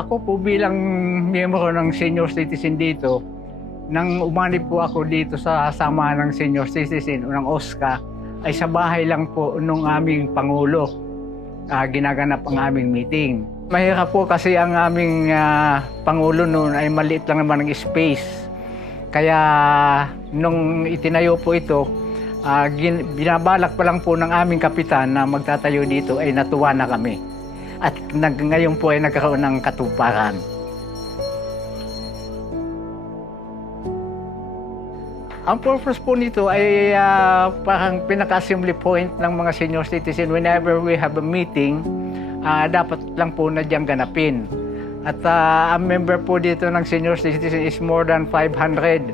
Ako po bilang miyembro ng senior citizen dito, nang umanib po ako dito sa samahan ng senior citizen o ng OSCA, ay sa bahay lang po nung aming Pangulo ginaganap ang aming meeting. Mahirap po kasi ang aming Pangulo noon ay maliit lang naman ng space. Kaya nung itinayo po ito, binabalak pa lang po ng aming kapitan na magtatayo dito ay natuwa na kami. At ngayon po ay nagkaroon ng katuparan. Ang purpose po nito ay parang pinaka-assembly point ng mga senior citizen. Whenever we have a meeting, dapat lang po na diyang ganapin. At ang member po dito ng senior citizen is more than 500.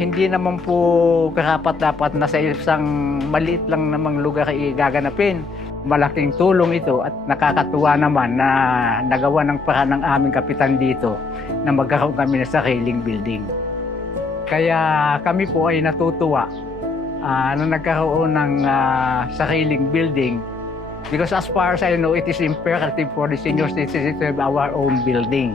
Hindi naman po karapat-dapat na sa isang maliit lang namang lugar gaganapin. Malaking tulong ito at nakakatuwa naman na nagawa ng paraan ng aming kapitan dito na magkaroon kami ng sariling building. Kaya kami po ay natutuwa na nagkaroon ng sariling building because as far as I know, it is imperative for the senior citizens to have our own building.